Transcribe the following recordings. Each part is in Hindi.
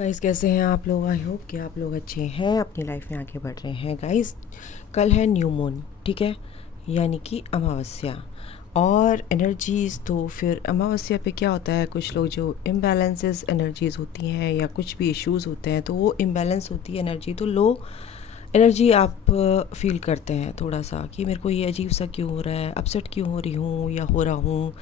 गाइस, कैसे हैं आप लोग? आई होप कि आप लोग अच्छे हैं, अपनी लाइफ में आगे बढ़ रहे हैं। गाइस, कल है न्यू मून, ठीक है, यानी कि अमावस्या। और एनर्जीज़ तो फिर अमावस्या पे क्या होता है, कुछ लोग जो इम्बैलेंसेस एनर्जीज़ होती हैं या कुछ भी इश्यूज़ होते हैं तो वो इम्बैलेंस होती है एनर्जी, तो लो एनर्जी आप फील करते हैं थोड़ा सा कि मेरे को ये अजीब सा क्यों हो रहा है, अपसेट क्यों हो रही हूँ या हो रहा हूँ,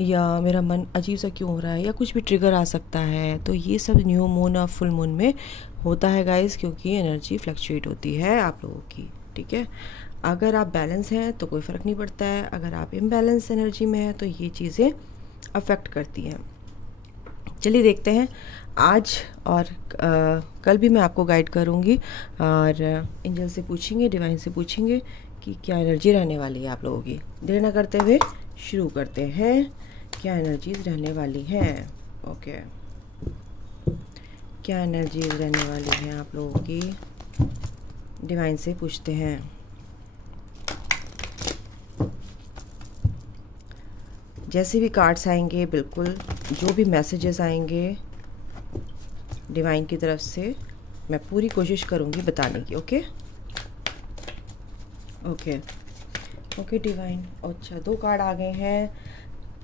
या मेरा मन अजीब सा क्यों हो रहा है, या कुछ भी ट्रिगर आ सकता है। तो ये सब न्यू मून और फुल मून में होता है गाइस, क्योंकि एनर्जी फ्लक्चुएट होती है आप लोगों की, ठीक है। अगर आप बैलेंस हैं तो कोई फ़र्क नहीं पड़ता है, अगर आप इम्बैलेंस एनर्जी में हैं तो ये चीज़ें अफेक्ट करती हैं। चलिए देखते हैं आज और कल भी मैं आपको गाइड करूँगी और एंजल से पूछेंगे, डिवाइन से पूछेंगे कि क्या एनर्जी रहने वाली है आप लोगों की। देर ना करते हुए शुरू करते हैं, क्या एनर्जीज रहने वाली हैं। ओके, क्या एनर्जीज रहने वाली हैं आप लोगों की, डिवाइन से पूछते हैं। जैसे भी कार्ड्स आएंगे, बिल्कुल जो भी मैसेजेस आएंगे डिवाइन की तरफ से, मैं पूरी कोशिश करूँगी बताने की। Okay okay okay divine. अच्छा, 2 कार्ड आ गए हैं,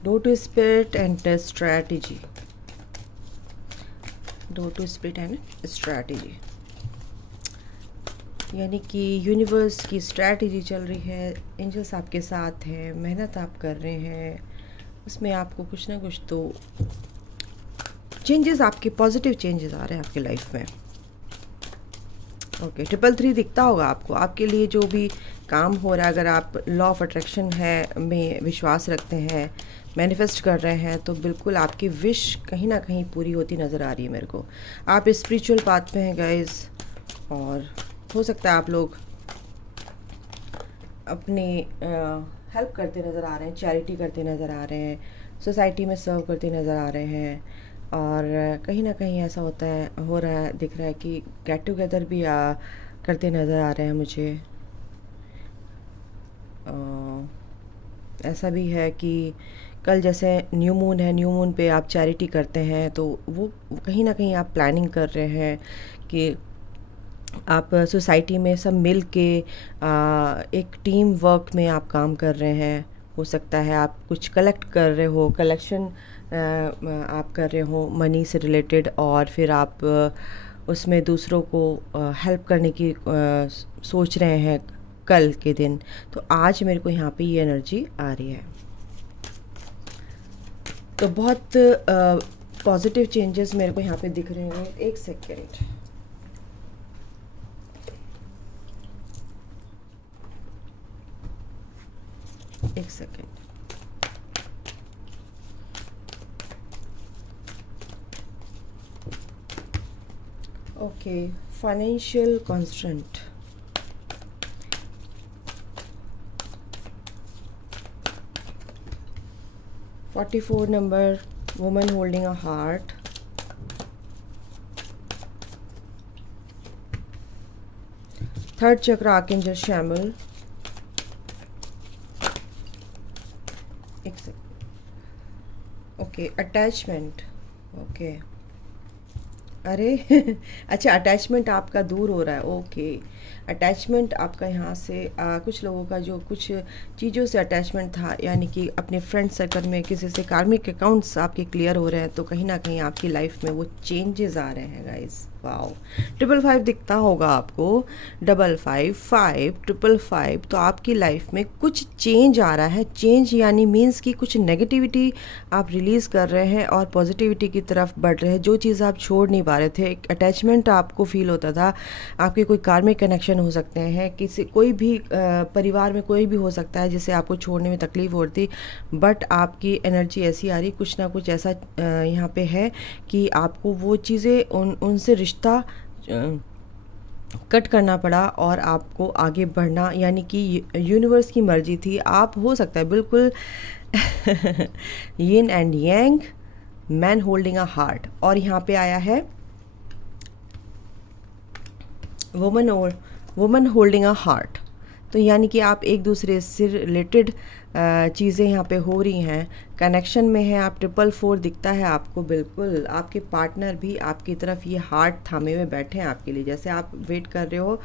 door to spirit and strategy. Door to spirit and strategy यानी कि यूनिवर्स की स्ट्रैटेजी चल रही है, एंजल्स आपके साथ हैं, मेहनत आप कर रहे हैं, उसमें आपको कुछ ना कुछ तो चेंजेस, आपके पॉजिटिव चेंजेस आ रहे हैं आपकी लाइफ में। ओके, 333 दिखता होगा आपको, आपके लिए जो भी काम हो रहा है, अगर आप लॉ ऑफ अट्रैक्शन है में विश्वास रखते हैं, मैनिफेस्ट कर रहे हैं, तो बिल्कुल आपकी विश कहीं ना कहीं पूरी होती नज़र आ रही है मेरे को। आप स्पिरिचुअल पाथ पे हैं गाइस, और हो सकता है आप लोग अपनी हेल्प करते नज़र आ रहे हैं, चैरिटी करते नज़र आ रहे हैं, सोसाइटी में सर्व करते नज़र आ रहे हैं, और कहीं ना कहीं ऐसा होता है, हो रहा है, दिख रहा है कि गेट टुगेदर भी करते नज़र आ रहे हैं मुझे। ऐसा भी है कि कल जैसे न्यू मून है, न्यू मून पे आप चैरिटी करते हैं, तो वो कहीं ना कहीं आप प्लानिंग कर रहे हैं कि आप सोसाइटी में सब मिल के एक टीम वर्क में आप काम कर रहे हैं। हो सकता है आप कुछ कलेक्ट कर रहे हो, कलेक्शन आप कर रहे हो मनी से रिलेटेड, और फिर आप उसमें दूसरों को हेल्प करने की सोच रहे हैं कल के दिन। तो आज मेरे को यहाँ पे ये एनर्जी आ रही है, तो बहुत पॉजिटिव चेंजेस मेरे को यहाँ पे दिख रहे हैं। एक सेकेंड, एक second. Okay, financial constant, $44 number, woman holding a heart, third चक्र आर्कएंजल शैमुएल। एक सेकेंड। Okay, attachment. ओके, अरे अच्छा, अटैचमेंट आपका दूर हो रहा है। ओके, अटैचमेंट आपका यहाँ से कुछ लोगों का जो कुछ चीज़ों से अटैचमेंट था, यानी कि अपने फ्रेंड सर्कल में किसी से कार्मिक अकाउंट्स आपके क्लियर हो रहे हैं, तो कहीं ना कहीं आपकी लाइफ में वो चेंजेस आ रहे हैं गाइस। वाओ, 555 दिखता होगा आपको, 555 555, तो आपकी लाइफ में कुछ चेंज आ रहा है। चेंज यानी मीन्स कि कुछ नेगेटिविटी आप रिलीज़ कर रहे हैं और पॉजिटिविटी की तरफ बढ़ रहे हैं। जो चीज़ आप छोड़ नहीं पा रहे थे, एक अटैचमेंट आपको फील होता था, आपके कोई कार्मिक कनेक्शन हो सकते हैं, किसी कोई भी परिवार में कोई भी हो सकता है जिसे आपको छोड़ने में तकलीफ होती, बट आपकी एनर्जी ऐसी आ रही, कुछ ना कुछ ऐसा यहाँ पे है कि आपको वो चीज़ें उनसे रिश्ता कट करना पड़ा और आपको आगे बढ़ना, यानी कि यूनिवर्स की मर्जी थी। आप हो सकता है बिल्कुल yin and yang, man holding a heart, और यहाँ पे आया है वुमन होल्डिंग अ हार्ट। तो यानी कि आप एक दूसरे से रिलेटेड चीज़ें यहाँ पे हो रही हैं, कनेक्शन में है आप, 444 दिखता है आपको, बिल्कुल आपके पार्टनर भी आपकी तरफ ये हार्ट थामे हुए बैठे हैं आपके लिए, जैसे आप वेट कर रहे हो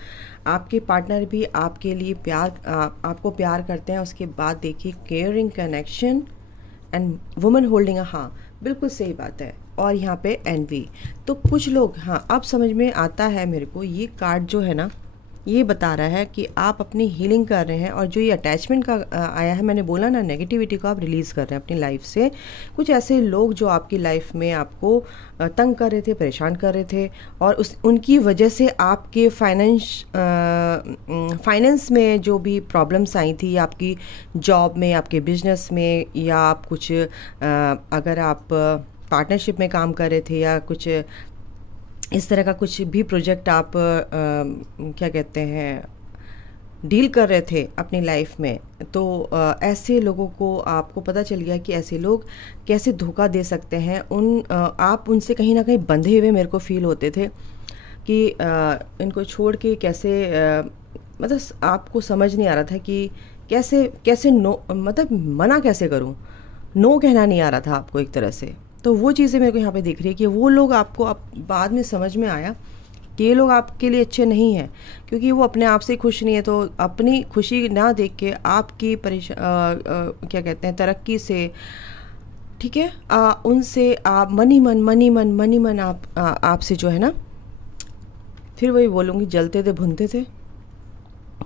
आपके पार्टनर भी आपके लिए आपको प्यार करते हैं। उसके बाद देखिए caring connection and woman holding हाँ बिल्कुल सही बात है। और यहाँ पे एनवी, तो कुछ लोग, हाँ अब समझ में आता है मेरे को, ये कार्ड जो है ना ये बता रहा है कि आप अपनी हीलिंग कर रहे हैं, और जो ये अटैचमेंट का आया है, मैंने बोला ना नेगेटिविटी को आप रिलीज़ कर रहे हैं अपनी लाइफ से। कुछ ऐसे लोग जो आपकी लाइफ में आपको तंग कर रहे थे, परेशान कर रहे थे, और उनकी वजह से आपके फाइनेंस में जो भी प्रॉब्लम्स आई थी, आपकी जॉब में, आपके बिजनेस में, या आप कुछ अगर आप पार्टनरशिप में काम कर रहे थे, या कुछ इस तरह का कुछ भी प्रोजेक्ट आप क्या कहते हैं डील कर रहे थे अपनी लाइफ में, तो ऐसे लोगों को आपको पता चल गया कि ऐसे लोग कैसे धोखा दे सकते हैं। आप उनसे कहीं ना कहीं बंधे हुए मेरे को फील होते थे कि इनको छोड़ के कैसे मतलब आपको समझ नहीं आ रहा था कि कैसे नो, मतलब मना कैसे करूं, नो कहना नहीं आ रहा था आपको एक तरह से। तो वो चीज़ें मेरे को यहाँ पे दिख रही है कि वो लोग आपको बाद में समझ में आया कि ये लोग आपके लिए अच्छे नहीं हैं, क्योंकि वो अपने आप से खुश नहीं है। तो अपनी खुशी ना देख के आपकी क्या कहते हैं तरक्की से, ठीक है, उनसे आप मनी मन आपसे जो है ना, फिर वही बोलूँगी, जलते थे भुनते थे।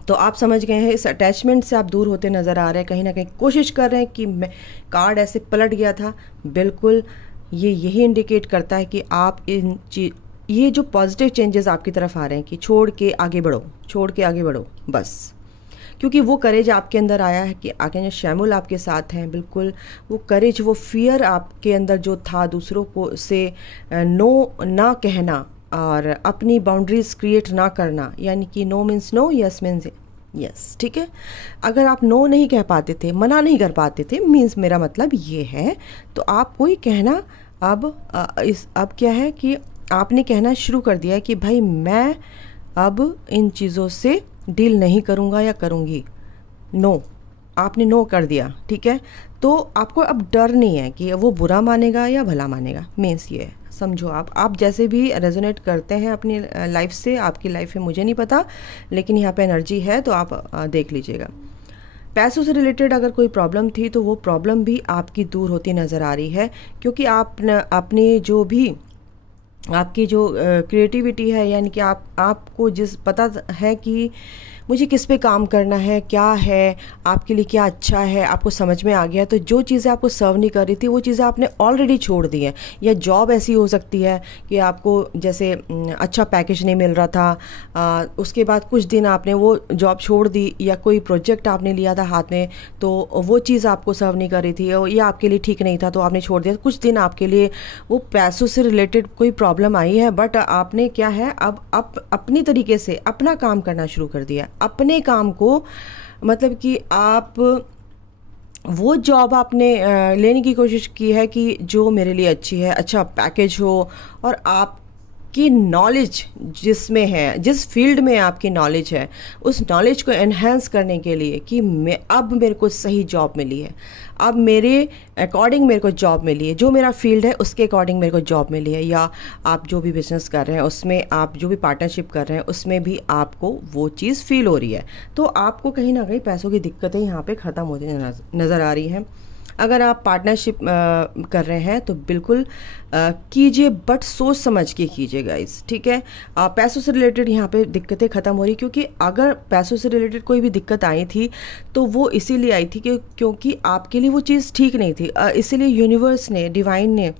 तो आप समझ गए हैं, इस अटैचमेंट से आप दूर होते नज़र आ रहे हैं, कहीं ना कहीं कोशिश कर रहे हैं कि मैं कार्ड ऐसे पलट गया था, बिल्कुल ये यही इंडिकेट करता है कि आप ये जो पॉजिटिव चेंजेस आपकी तरफ आ रहे हैं कि छोड़ के आगे बढ़ो बस, क्योंकि वो करेज आपके अंदर आया है कि आगे जो शैमुल आपके साथ हैं, बिल्कुल वो करेज, वो फियर आपके अंदर जो था दूसरों को से नो ना कहना और अपनी बाउंड्रीज क्रिएट ना करना, यानी कि no means no, yes means yes, ठीक है। अगर आप नो नहीं कह पाते थे, मना नहीं कर पाते थे, मीन्स मेरा मतलब ये है, तो आपको ही कहना अब क्या है कि आपने कहना शुरू कर दिया है कि भाई मैं अब इन चीज़ों से डील नहीं करूँगा या करूँगी, नो, आपने नो कर दिया, ठीक है। तो आपको अब डर नहीं है कि वो बुरा मानेगा या भला मानेगा, मीन्स ये है, समझो आप जैसे भी रेजोनेट करते हैं अपनी लाइफ से, आपकी लाइफ में मुझे नहीं पता, लेकिन यहाँ पे एनर्जी है तो आप देख लीजिएगा। पैसों से रिलेटेड अगर कोई प्रॉब्लम थी तो वो प्रॉब्लम भी आपकी दूर होती नज़र आ रही है, क्योंकि आप अपने जो भी आपकी जो क्रिएटिविटी है, यानी कि आपको जिस पता है कि मुझे किस पे काम करना है, क्या है आपके लिए, क्या अच्छा है, आपको समझ में आ गया। तो जो चीज़ें आपको सर्व नहीं कर रही थी वो चीज़ें आपने ऑलरेडी छोड़ दी हैं। या जॉब ऐसी हो सकती है कि आपको जैसे अच्छा पैकेज नहीं मिल रहा था, उसके बाद कुछ दिन आपने वो जॉब छोड़ दी, या कोई प्रोजेक्ट आपने लिया था हाथ में तो वो चीज़ आपको सर्व नहीं कर रही थी, या आपके लिए ठीक नहीं था तो आपने छोड़ दिया। कुछ दिन आपके लिए वो पैसों से रिलेटेड कोई प्रॉब्लम आई है, बट आपने क्या है अब अपनी तरीके से अपना काम करना शुरू कर दिया, अपने काम को, मतलब कि आप वो जॉब आपने लेने की कोशिश की है कि जो मेरे लिए अच्छी है, अच्छा पैकेज हो, और आपकी नॉलेज जिसमें है, जिस फील्ड में आपकी नॉलेज है, उस नॉलेज को एनहेंस करने के लिए कि अब मेरे को सही जॉब मिली है, अब मेरे अकॉर्डिंग मेरे को जॉब मिली है, जो मेरा फील्ड है उसके अकॉर्डिंग मेरे को जॉब मिली है, या आप जो भी बिजनेस कर रहे हैं उसमें, आप जो भी पार्टनरशिप कर रहे हैं उसमें भी आपको वो चीज़ फील हो रही है। तो आपको कहीं ना कहीं पैसों की दिक्कतें यहाँ पे ख़त्म होती नज़र आ रही हैं। अगर आप पार्टनरशिप कर रहे हैं तो बिल्कुल कीजिए, बट सोच समझ के कीजिए गाइस, ठीक है। पैसों से रिलेटेड यहाँ पे दिक्कतें ख़त्म हो रही, क्योंकि अगर पैसों से रिलेटेड कोई भी दिक्कत आई थी तो वो इसीलिए आई थी क्योंकि आपके लिए वो चीज़ ठीक नहीं थी, इसीलिए यूनिवर्स ने, डिवाइन ने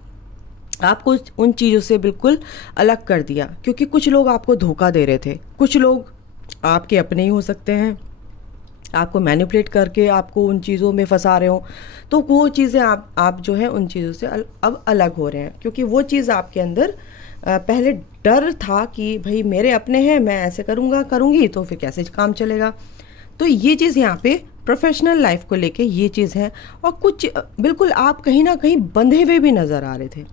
आपको उन चीज़ों से बिल्कुल अलग कर दिया। क्योंकि कुछ लोग आपको धोखा दे रहे थे, कुछ लोग आपके अपने ही हो सकते हैं, आपको मैनिपुलेट करके आपको उन चीज़ों में फंसा रहे हो, तो वो चीज़ें आप जो है उन चीज़ों से अब अलग हो रहे हैं, क्योंकि वो चीज़ आपके अंदर पहले डर था कि भाई मेरे अपने हैं, मैं ऐसे करूँगी तो फिर कैसे काम चलेगा। तो ये चीज़ यहाँ पे प्रोफेशनल लाइफ को लेके ये चीज़ है। और कुछ बिल्कुल आप कहीं ना कहीं बंधे हुए भी नज़र आ रहे थे,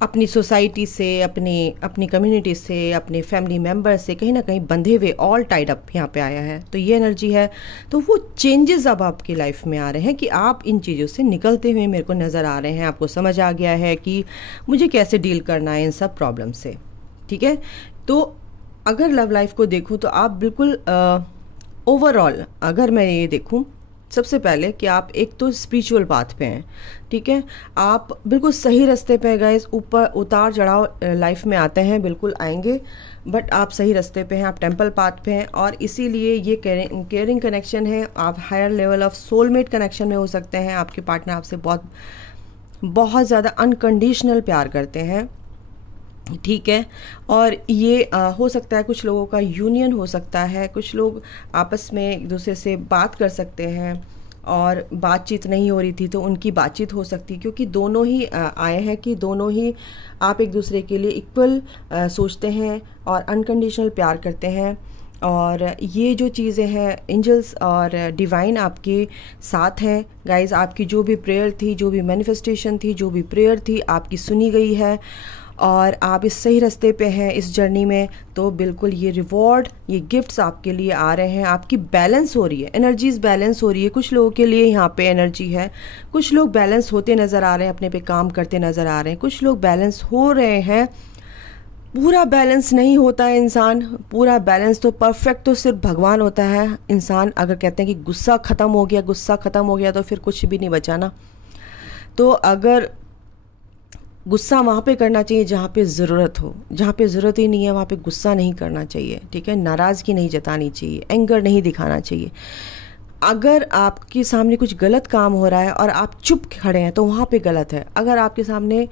अपनी सोसाइटी से, अपनी अपनी कम्युनिटी से, अपने फैमिली मेम्बर से कहीं ना कहीं बंधे हुए, ऑल टाइड अप यहाँ पे आया है। तो ये एनर्जी है। तो वो चेंजेस अब आपकी लाइफ में आ रहे हैं कि आप इन चीज़ों से निकलते हुए मेरे को नज़र आ रहे हैं। आपको समझ आ गया है कि मुझे कैसे डील करना है इन सब प्रॉब्लम से, ठीक है। तो अगर लव लाइफ को देखूँ तो आप बिल्कुल ओवरऑल अगर मैं ये देखूँ, सबसे पहले कि आप एक तो स्पिरिचुअल पाथ पे हैं, ठीक है, आप बिल्कुल सही रास्ते पे हैं गाइस। ऊपर उतार चढ़ाव लाइफ में आते हैं, बिल्कुल आएंगे, बट आप सही रास्ते पे हैं, आप टेंपल पाथ पे हैं। और इसीलिए ये केयरिंग कनेक्शन है। आप higher level of soulmate connection में हो सकते हैं। आपके पार्टनर आपसे बहुत बहुत ज़्यादा अनकंडीशनल प्यार करते हैं, ठीक है। और ये हो सकता है कुछ लोगों का यूनियन हो सकता है, कुछ लोग आपस में एक दूसरे से बात कर सकते हैं और बातचीत नहीं हो रही थी तो उनकी बातचीत हो सकती है, क्योंकि दोनों ही आए हैं कि दोनों ही आप एक दूसरे के लिए इक्वल सोचते हैं और अनकंडीशनल प्यार करते हैं। और ये जो चीज़ें हैं, एंजल्स और डिवाइन आपके साथ हैं गाइज। आपकी जो भी प्रेयर थी, जो भी मैनिफेस्टेशन थी, जो भी प्रेयर थी, आपकी सुनी गई है और आप इस सही रास्ते पे हैं इस जर्नी में। तो बिल्कुल ये रिवॉर्ड, ये गिफ्ट्स आपके लिए आ रहे हैं। आपकी बैलेंस हो रही है, एनर्जीज बैलेंस हो रही है। कुछ लोगों के लिए यहाँ पे एनर्जी है, कुछ लोग बैलेंस होते नज़र आ रहे हैं, अपने पे काम करते नज़र आ रहे हैं। कुछ लोग बैलेंस हो रहे हैं, पूरा बैलेंस नहीं होता है इंसान। पूरा बैलेंस तो परफेक्ट तो सिर्फ भगवान होता है। इंसान अगर कहते हैं कि गुस्सा ख़त्म हो गया, गुस्सा ख़त्म हो गया, तो फिर कुछ भी नहीं बचा ना। तो अगर गुस्सा वहाँ पे करना चाहिए जहाँ पे ज़रूरत हो, जहाँ पे ज़रूरत ही नहीं है वहाँ पे गुस्सा नहीं करना चाहिए, ठीक है। नाराज़गी नहीं जतानी चाहिए, एंगर नहीं दिखाना चाहिए। अगर आपके सामने कुछ गलत काम हो रहा है और आप चुप खड़े हैं तो वहाँ पे गलत है। अगर आपके सामने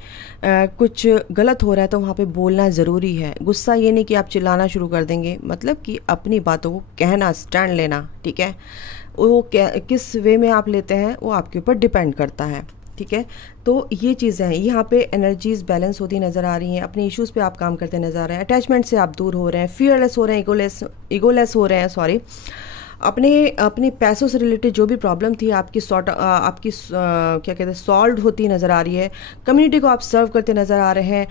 कुछ गलत हो रहा है तो वहाँ पे बोलना ज़रूरी है। गुस्सा ये नहीं कि आप चिल्लाना शुरू कर देंगे, मतलब कि अपनी बातों को कहना, स्टैंड लेना, ठीक है। वो किस वे में आप लेते हैं वो आपके ऊपर डिपेंड करता है, ठीक है। तो ये चीज़ें हैं, यहाँ पे एनर्जीज बैलेंस होती नज़र आ रही हैं। अपने इश्यूज़ पे आप काम करते नज़र आ रहे हैं। अटैचमेंट से आप दूर हो रहे हैं, फियरलेस हो रहे हैं, ईगोलेस हो रहे हैं, सॉरी। अपने पैसों से रिलेटेड जो भी प्रॉब्लम थी आपकी क्या कहते हैं सॉल्व होती नज़र आ रही है। कम्युनिटी को आप सर्व करते नज़र आ रहे हैं।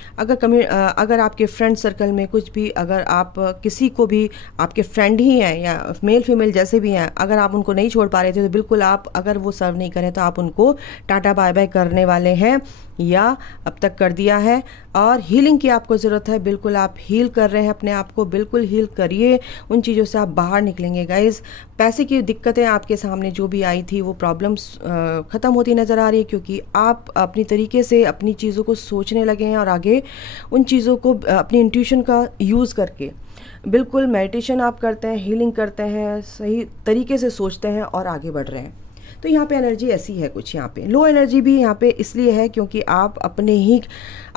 अगर आपके फ्रेंड सर्कल में कुछ भी, अगर आप किसी को भी, आपके फ्रेंड ही हैं या मेल फीमेल जैसे भी हैं, अगर आप उनको नहीं छोड़ पा रहे थे तो बिल्कुल आप, अगर वो सर्व नहीं करें तो आप उनको टाटा बाय बाय करने वाले हैं या अब तक कर दिया है। और हीलिंग की आपको ज़रूरत है, बिल्कुल आप हील कर रहे हैं अपने आप को, बिल्कुल हील करिए। उन चीज़ों से आप बाहर निकलेंगे गाइज। पैसे की दिक्कतें आपके सामने जो भी आई थी वो प्रॉब्लम्स ख़त्म होती नज़र आ रही है, क्योंकि आप अपनी तरीके से अपनी चीज़ों को सोचने लगे हैं और आगे उन चीज़ों को अपनी इंट्यूशन का यूज़ करके बिल्कुल मेडिटेशन आप करते हैं, हीलिंग करते हैं, सही तरीके से सोचते हैं और आगे बढ़ रहे हैं। तो यहाँ पे एनर्जी ऐसी है कुछ। यहाँ पे लो एनर्जी भी यहाँ पे इसलिए है क्योंकि आप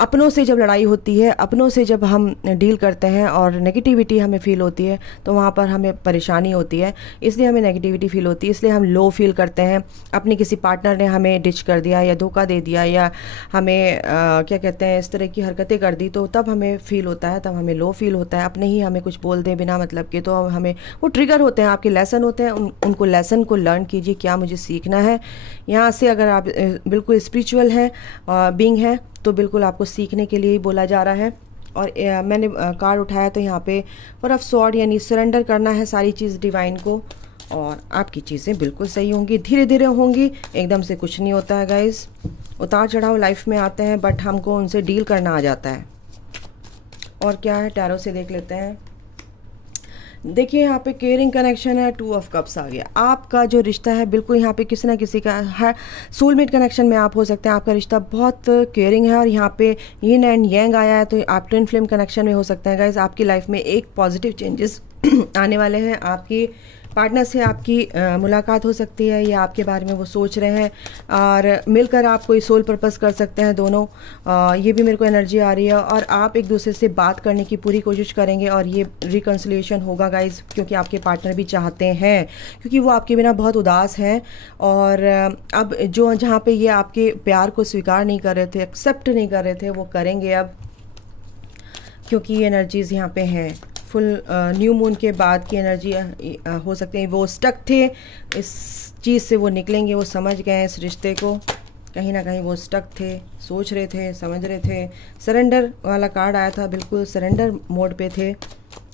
अपनों से जब लड़ाई होती है, अपनों से जब हम डील करते हैं और नेगेटिविटी हमें फील होती है तो वहाँ पर हमें परेशानी होती है, इसलिए हमें नेगेटिविटी फील होती है, इसलिए हम लो फील करते हैं। अपने किसी पार्टनर ने हमें डिच कर दिया या धोखा दे दिया या हमें क्या कहते हैं इस तरह की हरकतें कर दी, तो तब हमें फील होता है, तब हमें लो फील होता है। अपने ही हमें कुछ बोल दें बिना मतलब के तो हमें वो ट्रिगर होते हैं, आपके लेसन होते हैं। उनको लेसन को लर्न कीजिए, क्या मुझे सीखना है यहाँ से। अगर आप बिल्कुल स्पिरिचुअल है बीइंग है तो बिल्कुल आपको सीखने के लिए ही बोला जा रहा है। और मैंने कार्ड उठाया तो यहाँ पे फोर ऑफ स्वॉर्ड यानी सरेंडर करना है सारी चीज़ डिवाइन को, और आपकी चीज़ें बिल्कुल सही होंगी, धीरे धीरे होंगी, एकदम से कुछ नहीं होता है गाइस। उतार चढ़ाव लाइफ में आते हैं बट हमको उनसे डील करना आ जाता है। और क्या है, टैरो से देख लेते हैं। देखिए यहाँ पे केयरिंग कनेक्शन है, 2 ऑफ कप्स आ गया। आपका जो रिश्ता है बिल्कुल यहाँ पे किसी ना किसी का है, सोलमेट कनेक्शन में आप हो सकते हैं। आपका रिश्ता बहुत केयरिंग है और यहाँ पे यिन एंड यांग आया है तो आप ट्विन फ्लेम कनेक्शन में हो सकते हैं गाइज। आपकी लाइफ में एक पॉजिटिव चेंजेस आने वाले हैं। आपकी पार्टनर से आपकी मुलाकात हो सकती है या आपके बारे में वो सोच रहे हैं और मिलकर आप कोई सोल पर्पस कर सकते हैं दोनों। ये भी मेरे को एनर्जी आ रही है। और आप एक दूसरे से बात करने की पूरी कोशिश करेंगे और ये रिकन्सिलिएशन होगा गाइज, क्योंकि आपके पार्टनर भी चाहते हैं, क्योंकि वो आपके बिना बहुत उदास हैं। और अब जो जहाँ पे ये आपके प्यार को स्वीकार नहीं कर रहे थे, एक्सेप्ट नहीं कर रहे थे, वो करेंगे अब, क्योंकि ये एनर्जीज यहाँ पे हैं। फुल न्यू मून के बाद की एनर्जी हो सकते हैं। वो स्टक थे, इस चीज़ से वो निकलेंगे, वो समझ गए हैं इस रिश्ते को। कहीं ना कहीं वो स्टक थे, सोच रहे थे, समझ रहे थे। सरेंडर वाला कार्ड आया था, बिल्कुल सरेंडर मोड पे थे।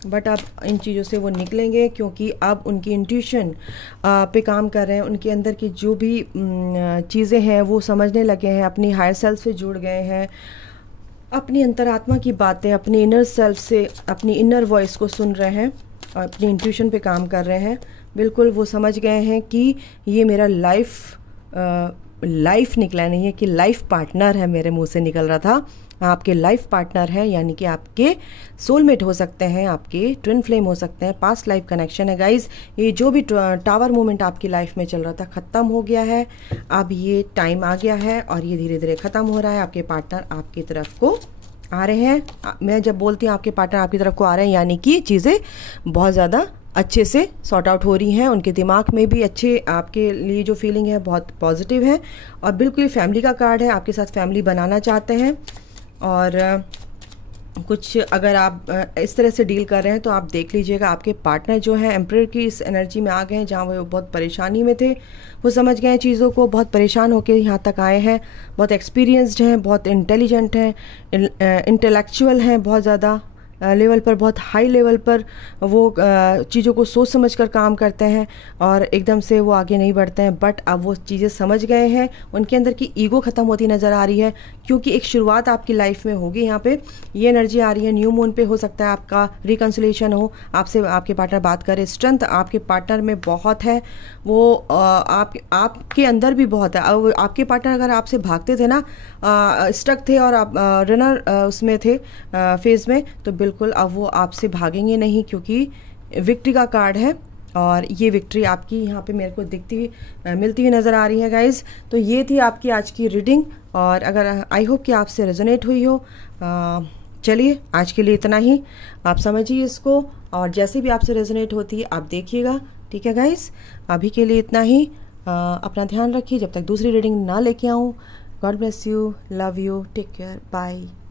बट अब इन चीज़ों से वो निकलेंगे, क्योंकि अब उनकी इंट्यूशन पे काम कर रहे हैं। उनके अंदर की जो भी चीज़ें हैं वो समझने लगे हैं, अपनी हायर सेल्फ से जुड़ गए हैं, अपनी अंतरात्मा की बातें, अपनी इनर सेल्फ से, अपनी इनर वॉइस को सुन रहे हैं और अपनी इंट्यूशन पे काम कर रहे हैं। बिल्कुल वो समझ गए हैं कि ये मेरा लाइफ निकला नहीं है, कि लाइफ पार्टनर है, मेरे मुंह से निकल रहा था। आपके लाइफ पार्टनर है, यानी कि आपके सोलमेट हो सकते हैं, आपके ट्विन फ्लेम हो सकते हैं, पास्ट लाइफ कनेक्शन है गाइज। ये जो भी टावर मोमेंट आपकी लाइफ में चल रहा था ख़त्म हो गया है। अब ये टाइम आ गया है और ये धीरे धीरे ख़त्म हो रहा है। आपके पार्टनर आपकी तरफ को आ रहे हैं। मैं जब बोलती हूँ आपके पार्टनर आपकी तरफ को आ रहे हैं, यानी कि चीज़ें बहुत ज़्यादा अच्छे से सॉर्ट आउट हो रही हैं। उनके दिमाग में भी अच्छे आपके लिए जो फीलिंग है बहुत पॉजिटिव है। और बिल्कुल ये फैमिली का कार्ड है, आपके साथ फैमिली बनाना चाहते हैं। और कुछ अगर आप इस तरह से डील कर रहे हैं तो आप देख लीजिएगा, आपके पार्टनर जो है एम्परर की इस एनर्जी में आ गए हैं, जहाँ वो बहुत परेशानी में थे, वो समझ गए हैं चीज़ों को, बहुत परेशान होकर यहाँ तक आए हैं। बहुत एक्सपीरियंस्ड हैं, बहुत इंटेलिजेंट हैं, इंटेलेक्चुअल हैं, बहुत ज़्यादा लेवल पर, बहुत हाई लेवल पर वो चीज़ों को सोच समझ कर काम करते हैं और एकदम से वो आगे नहीं बढ़ते हैं। बट अब वो चीज़ें समझ गए हैं, उनके अंदर की ईगो ख़त्म होती नज़र आ रही है, क्योंकि एक शुरुआत आपकी लाइफ में होगी। यहाँ पे ये एनर्जी आ रही है, न्यू मून पे हो सकता है आपका रिकन्सिलेशन हो, आपसे आपके पार्टनर बात करे। स्ट्रेंथ आपके पार्टनर में बहुत है, वो आपके अंदर भी बहुत है। आपके पार्टनर अगर आपसे भागते थे ना, स्टक थे और आप रनर उसमें थे फेज में, तो बिल्कुल अब वो आपसे भागेंगे नहीं, क्योंकि विक्ट्री का कार्ड है और ये विक्ट्री आपकी यहाँ पे मेरे को दिखती हुई मिलती हुई नज़र आ रही है गाइज। तो ये थी आपकी आज की रीडिंग और अगर आई होप कि आपसे रेजोनेट हुई हो। चलिए आज के लिए इतना ही, आप समझिए इसको और जैसे भी आपसे रेजोनेट होती है आप देखिएगा, ठीक है गाइज। अभी के लिए इतना ही, अपना ध्यान रखिए जब तक दूसरी रीडिंग ना लेके आऊँ। God bless you, love you, take care, bye.